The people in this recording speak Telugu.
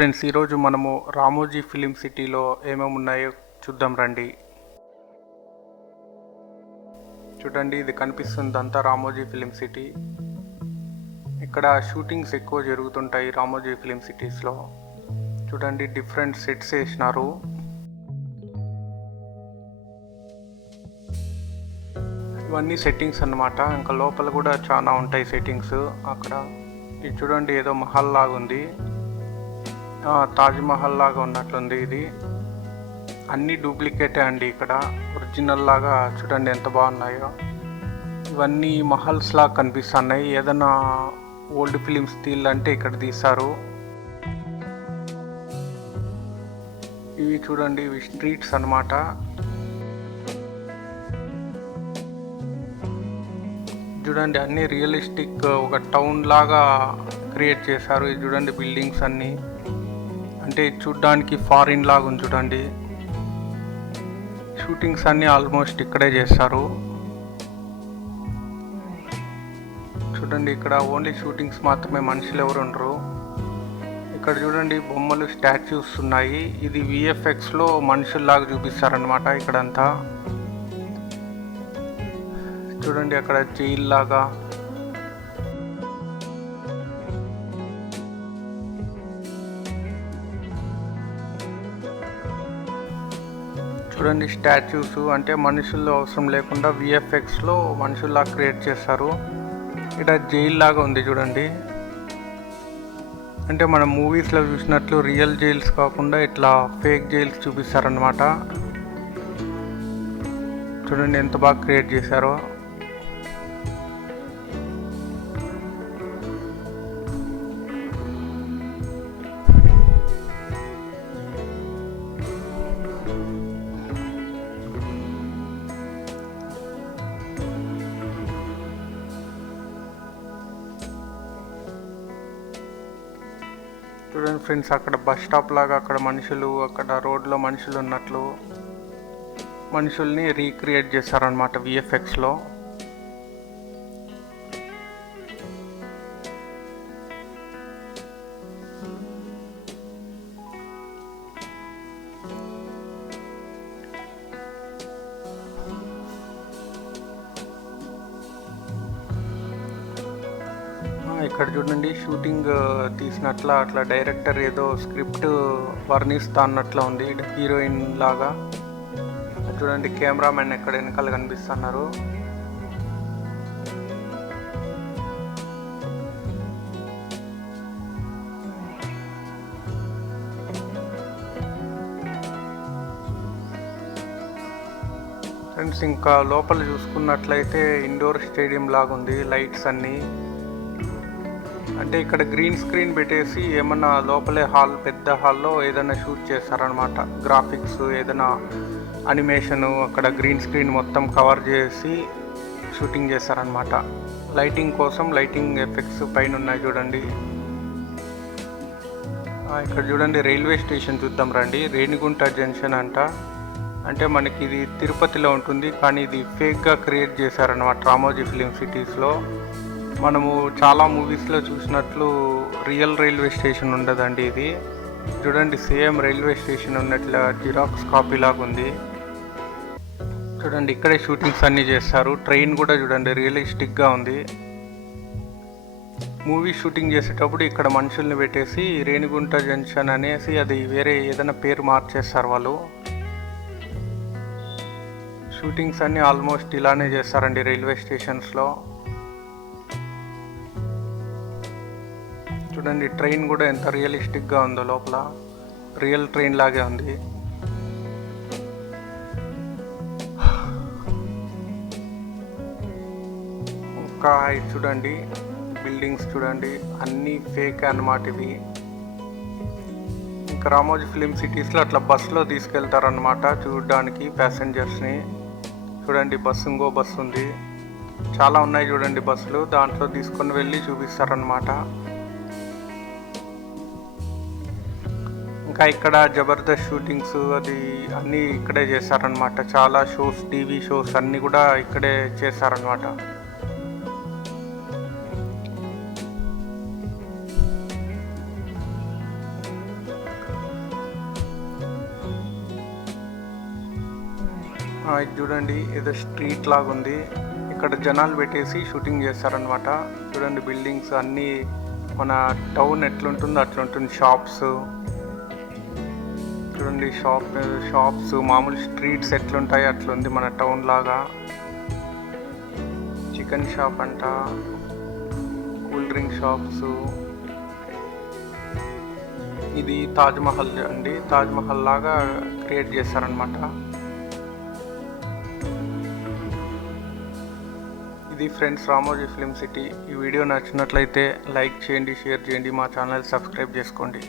ఫ్రెండ్స్, ఈరోజు మనము రామోజీ ఫిలిం సిటీలో ఏమేమి ఉన్నాయో చూద్దాం రండి. చూడండి, ఇది కనిపిస్తుందంతా రామోజీ ఫిలిం సిటీ. ఇక్కడ షూటింగ్స్ ఎక్కువ జరుగుతుంటాయి రామోజీ ఫిలిం సిటీస్లో. చూడండి, డిఫరెంట్ సెట్స్ వేసినారు. ఇవన్నీ సెట్టింగ్స్ అన్నమాట. ఇంకా లోపల కూడా చాలా ఉంటాయి సెట్టింగ్స్. అక్కడ ఇది చూడండి, ఏదో మహల్ లాగా ఉంది. తాజ్మహల్ లాగా ఉన్నట్లుంది. ఇది అన్నీ డూప్లికేటే అండి. ఇక్కడ ఒరిజినల్ లాగా చూడండి ఎంత బాగున్నాయో. ఇవన్నీ మహల్స్ లాగా కనిపిస్తున్నాయి. ఏదైనా ఓల్డ్ ఫిలిమ్స్ తీయాలంటే ఇక్కడ తీస్తారు. ఇవి చూడండి, ఇవి స్ట్రీట్స్ అన్నమాట. చూడండి, అన్నీ రియలిస్టిక్ ఒక టౌన్ లాగా క్రియేట్ చేశారు. ఇది చూడండి, బిల్డింగ్స్ అన్నీ అంటే చూడ్డానికి ఫారిన్ లాగా ఉంది. చూడండి, షూటింగ్స్ అన్నీ ఆల్మోస్ట్ ఇక్కడే చేస్తారు. చూడండి, ఇక్కడ ఓన్లీ షూటింగ్స్ మాత్రమే, మనుషులు ఎవరు ఉండరు. ఇక్కడ చూడండి, బొమ్మలు స్టాచ్యూస్ ఉన్నాయి. ఇది విఎఫ్ఎక్స్లో మనుషుల్లాగా చూపిస్తారనమాట ఇక్కడంతా. చూడండి, అక్కడ జైల్ లాగా. చూడండి, స్టాచ్యూస్ అంటే మనుషుల్లో అవసరం లేకుండా విఎఫ్ఎక్స్లో మనుషుల్లా క్రియేట్ చేస్తారు. ఇక్కడ జైల్ లాగా ఉంది చూడండి. అంటే మనం మూవీస్లో చూసినట్లు రియల్ జైల్స్ కాకుండా ఇట్లా ఫేక్ జైల్స్ చూపిస్తారనమాట. చూడండి ఎంత బాగా క్రియేట్ చేశారో. చూడండి ఫ్రెండ్స్, అక్కడ బస్ స్టాప్ లాగా అక్కడ మనుషులు, అక్కడ రోడ్లో మనుషులు ఉన్నట్లు మనుషుల్ని రీక్రియేట్ చేశారనమాట విఎఫ్ఎక్స్లో. ఇక్కడ చూడండి, షూటింగ్ తీసినట్ల అట్లా డైరెక్టర్ ఏదో స్క్రిప్ట్ వర్ణిస్తా అన్నట్లు ఉంది. హీరోయిన్ లాగా. చూడండి, కెమెరామెన్ ఎక్కడ వెనకాల కనిపిస్తున్నారు. ఫ్రెండ్స్, ఇంకా లోపల చూసుకున్నట్లయితే ఇండోర్ స్టేడియం లాగా ఉంది. లైట్స్ అన్నీ అంటే ఇక్కడ గ్రీన్ స్క్రీన్ పెట్టేసి ఏమన్నా లోపలే హాల్, పెద్ద హాల్లో ఏదైనా షూట్ చేస్తారనమాట. గ్రాఫిక్స్ ఏదైనా అనిమేషను అక్కడ గ్రీన్ స్క్రీన్ మొత్తం కవర్ చేసి షూటింగ్ చేస్తారనమాట. లైటింగ్ కోసం లైటింగ్ ఎఫెక్ట్స్ పైన ఉన్నాయి చూడండి. ఇక్కడ చూడండి, రైల్వే స్టేషన్ చూద్దాం రండి. రేణిగుంట జంక్షన్ అంట. అంటే మనకి ఇది తిరుపతిలో ఉంటుంది, కానీ ఇది ఫేక్గా క్రియేట్ చేశారనమాట రామోజీ ఫిలిం సిటీస్లో. మనము చాలా మూవీస్లో చూసినట్లు రియల్ రైల్వే స్టేషన్ ఉండదండి ఇది. చూడండి, సేమ్ రైల్వే స్టేషన్ ఉన్నట్ల జిరాక్స్ కాపీ లాగా ఉంది. చూడండి, ఇక్కడే షూటింగ్స్ అన్నీ చేస్తారు. ట్రైన్ కూడా చూడండి రియలిస్టిక్గా ఉంది. మూవీ షూటింగ్ చేసేటప్పుడు ఇక్కడ మనుషుల్ని పెట్టేసి రేణిగుంట జంక్షన్ అనేసి అది వేరే ఏదైనా పేరు మార్చేస్తారు వాళ్ళు. షూటింగ్స్ అన్నీ ఆల్మోస్ట్ ఇలానే చేస్తారండి రైల్వే స్టేషన్స్లో. చూడండి, ట్రైన్ కూడా ఎంత రియలిస్టిక్గా ఉందో. లోపల రియల్ ట్రైన్ లాగే ఉంది. ఇంకా చూడండి, బిల్డింగ్స్ చూడండి అన్నీ ఫేక్ అన్నమాట ఇవి. ఇంకా రామోజీ ఫిలిం సిటీస్లో అట్లా బస్సులో తీసుకెళ్తారనమాట చూడడానికి ప్యాసింజర్స్ని. చూడండి, బస్సు, ఇంకో బస్సు ఉంది. చాలా ఉన్నాయి చూడండి బస్సులు. దాంట్లో తీసుకొని వెళ్ళి చూపిస్తారనమాట. ఇంకా ఇక్కడ జబర్దస్త్ షూటింగ్స్ అది అన్నీ ఇక్కడే చేస్తారనమాట. చాలా షోస్, టీవీ షోస్ అన్నీ కూడా ఇక్కడే చేస్తారనమాట. ఇది చూడండి, ఏదో స్ట్రీట్ లాగా ఉంది. ఇక్కడ జనాలు పెట్టేసి షూటింగ్ చేస్తారనమాట. చూడండి బిల్డింగ్స్ అన్నీ మన టౌన్ ఎట్లుంటుందో అట్లుంటుంది. షాప్స్ చూడండి, షాప్స్ మామూలు స్ట్రీట్స్ ఎట్లుంటాయి అట్లుంది మన టౌన్ లాగా. చికెన్ షాప్ అంట, కూల్ డ్రింక్ షాప్స్. ఇది తాజ్మహల్ అండి, తాజ్మహల్ లాగా క్రియేట్ చేస్తారనమాట. ఇది ఫ్రెండ్స్ రామోజీ ఫిల్మ్ సిటీ. ఈ వీడియో నచ్చినట్లయితే లైక్ చేయండి, షేర్ చేయండి, మా ఛానల్ సబ్స్క్రైబ్ చేసుకోండి.